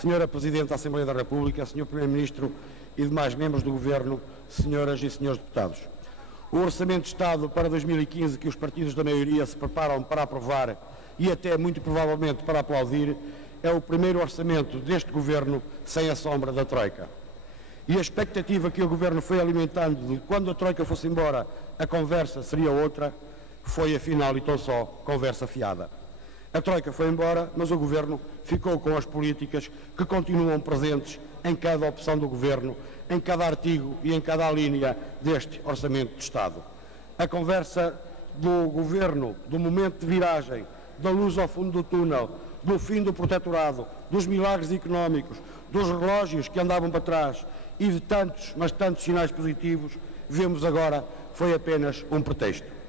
Senhora Presidente da Assembleia da República, Senhor Primeiro-Ministro e demais membros do Governo, Senhoras e Senhores Deputados. O Orçamento de Estado para 2015 que os partidos da maioria se preparam para aprovar e até muito provavelmente para aplaudir é o primeiro orçamento deste Governo sem a sombra da Troika. E a expectativa que o Governo foi alimentando de quando a Troika fosse embora a conversa seria outra, foi afinal e tão só conversa fiada. A Troika foi embora, mas o Governo ficou com as políticas que continuam presentes em cada opção do Governo, em cada artigo e em cada linha deste Orçamento de Estado. A conversa do Governo, do momento de viragem, da luz ao fundo do túnel, do fim do protetorado, dos milagres económicos, dos relógios que andavam para trás e de tantos, mas tantos sinais positivos, vemos agora, foi apenas um pretexto.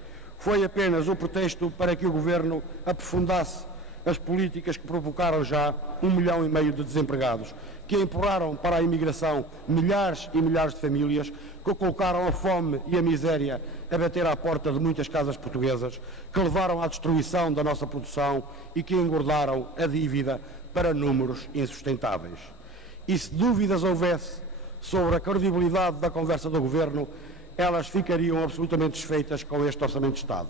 Foi apenas o pretexto para que o Governo aprofundasse as políticas que provocaram já 1,5 milhão de desempregados, que empurraram para a imigração milhares e milhares de famílias, que colocaram a fome e a miséria a bater à porta de muitas casas portuguesas, que levaram à destruição da nossa produção e que engordaram a dívida para números insustentáveis. E se dúvidas houvesse sobre a credibilidade da conversa do Governo, elas ficariam absolutamente desfeitas com este Orçamento de Estado.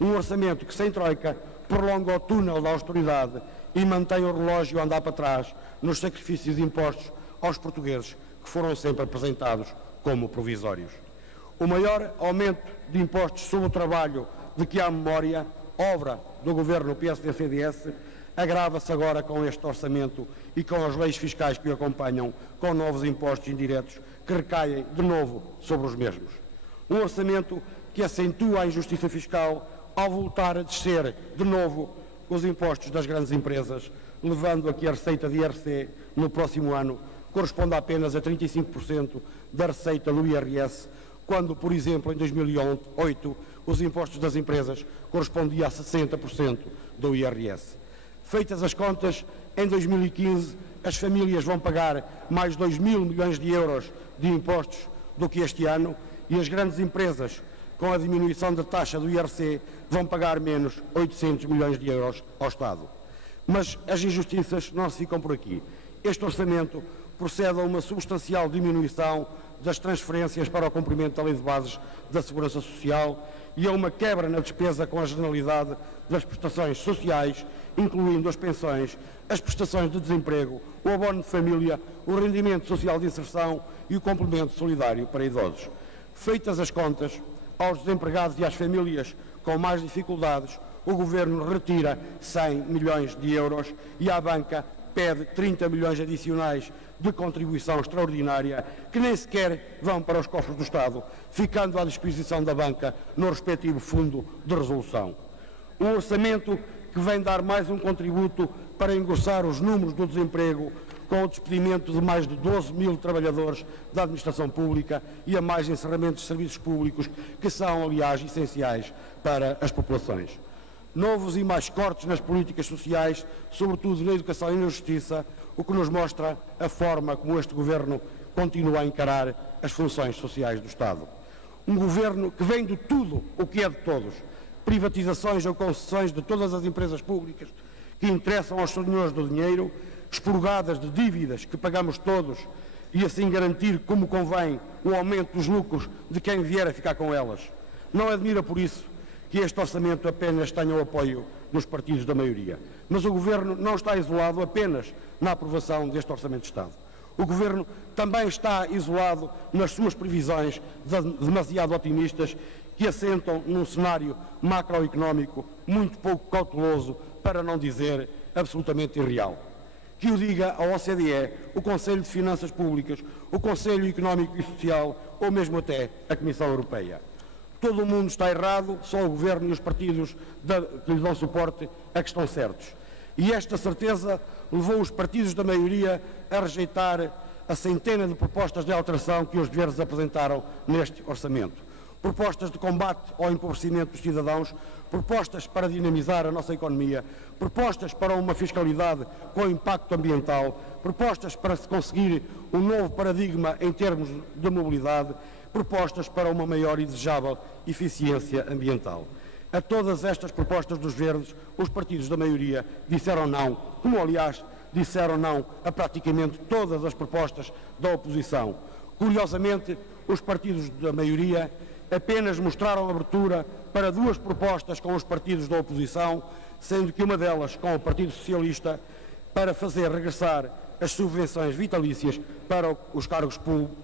Um orçamento que, sem Troika, prolonga o túnel da austeridade e mantém o relógio a andar para trás nos sacrifícios impostos aos portugueses, que foram sempre apresentados como provisórios. O maior aumento de impostos sobre o trabalho de que há memória, obra do Governo PSD-CDS, agrava-se agora com este orçamento e com as leis fiscais que o acompanham, com novos impostos indiretos que recaem de novo sobre os mesmos. Um orçamento que acentua a injustiça fiscal ao voltar a descer de novo os impostos das grandes empresas, levando a que a receita de IRC no próximo ano corresponda apenas a 35% da receita do IRS, quando, por exemplo, em 2008, os impostos das empresas correspondiam a 60% do IRS. Feitas as contas, em 2015 as famílias vão pagar mais 2 mil milhões de euros de impostos do que este ano e as grandes empresas, com a diminuição da taxa do IRC, vão pagar menos 800 milhões de euros ao Estado. Mas as injustiças não se ficam por aqui. Este orçamento procede a uma substancial diminuição das transferências para o cumprimento da Lei de Bases da Segurança Social e a uma quebra na despesa com a generalidade das prestações sociais, incluindo as pensões, as prestações de desemprego, o abono de família, o rendimento social de inserção e o complemento solidário para idosos. Feitas as contas, aos desempregados e às famílias com mais dificuldades, o Governo retira 100 milhões de euros e à banca pede 30 milhões adicionais de contribuição extraordinária que nem sequer vão para os cofres do Estado, ficando à disposição da banca no respectivo fundo de resolução. Um orçamento que vem dar mais um contributo para engrossar os números do desemprego, com o despedimento de mais de 12 mil trabalhadores da administração pública e a mais encerramentos de serviços públicos, que são, aliás, essenciais para as populações. Novos e mais cortes nas políticas sociais, sobretudo na educação e na justiça, o que nos mostra a forma como este Governo continua a encarar as funções sociais do Estado. Um Governo que vem de tudo o que é de todos, privatizações ou concessões de todas as empresas públicas que interessam aos senhores do dinheiro, expurgadas de dívidas que pagamos todos e assim garantir, como convém, o aumento dos lucros de quem vier a ficar com elas. Não admira por isso que este orçamento apenas tenha o apoio dos partidos da maioria. Mas o Governo não está isolado apenas na aprovação deste Orçamento de Estado. O Governo também está isolado nas suas previsões demasiado otimistas que assentam num cenário macroeconómico muito pouco cauteloso, para não dizer absolutamente irreal. Que o diga a OCDE, o Conselho de Finanças Públicas, o Conselho Económico e Social ou mesmo até a Comissão Europeia. Todo o mundo está errado, só o Governo e os partidos que lhe dão suporte é que estão certos. E esta certeza levou os partidos da maioria a rejeitar a centena de propostas de alteração que os verdes apresentaram neste orçamento. Propostas de combate ao empobrecimento dos cidadãos, propostas para dinamizar a nossa economia, propostas para uma fiscalidade com impacto ambiental, propostas para se conseguir um novo paradigma em termos de mobilidade, propostas para uma maior e desejável eficiência ambiental. A todas estas propostas dos verdes, os partidos da maioria disseram não, como aliás disseram não a praticamente todas as propostas da oposição. Curiosamente, os partidos da maioria apenas mostraram abertura para 2 propostas com os partidos da oposição, sendo que uma delas com o Partido Socialista, para fazer regressar as subvenções vitalícias para os cargos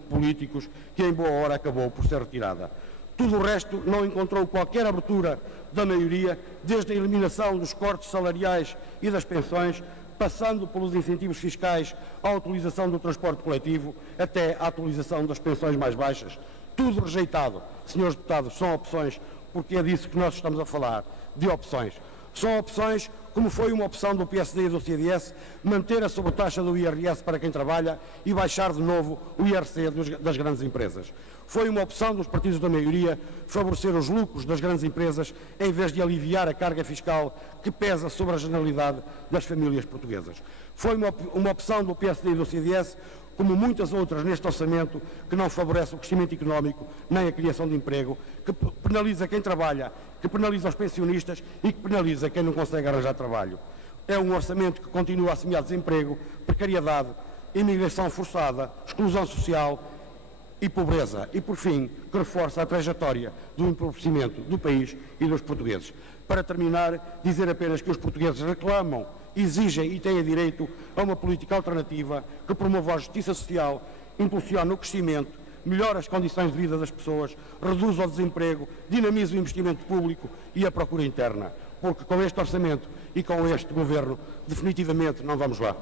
políticos, que em boa hora acabou por ser retirada. Tudo o resto não encontrou qualquer abertura da maioria, desde a eliminação dos cortes salariais e das pensões, passando pelos incentivos fiscais à utilização do transporte coletivo, até à atualização das pensões mais baixas. Tudo rejeitado. Senhores deputados, são opções, porque é disso que nós estamos a falar, de opções. São opções, como foi uma opção do PSD e do CDS, manter a sobretaxa do IRS para quem trabalha e baixar de novo o IRC das grandes empresas. Foi uma opção dos partidos da maioria favorecer os lucros das grandes empresas em vez de aliviar a carga fiscal que pesa sobre a generalidade das famílias portuguesas. Foi uma opção do PSD e do CDS, como muitas outras neste orçamento, que não favorece o crescimento económico nem a criação de emprego, que penaliza quem trabalha, que penaliza os pensionistas e que penaliza quem não consegue arranjar trabalho. É um orçamento que continua a semear desemprego, precariedade, imigração forçada, exclusão social e pobreza. E, por fim, que reforça a trajetória do empobrecimento do país e dos portugueses. Para terminar, dizer apenas que os portugueses reclamam, exigem e têm direito a uma política alternativa que promova a justiça social, impulsione o crescimento, melhore as condições de vida das pessoas, reduza o desemprego, dinamize o investimento público e a procura interna. Porque com este orçamento e com este governo, definitivamente não vamos lá.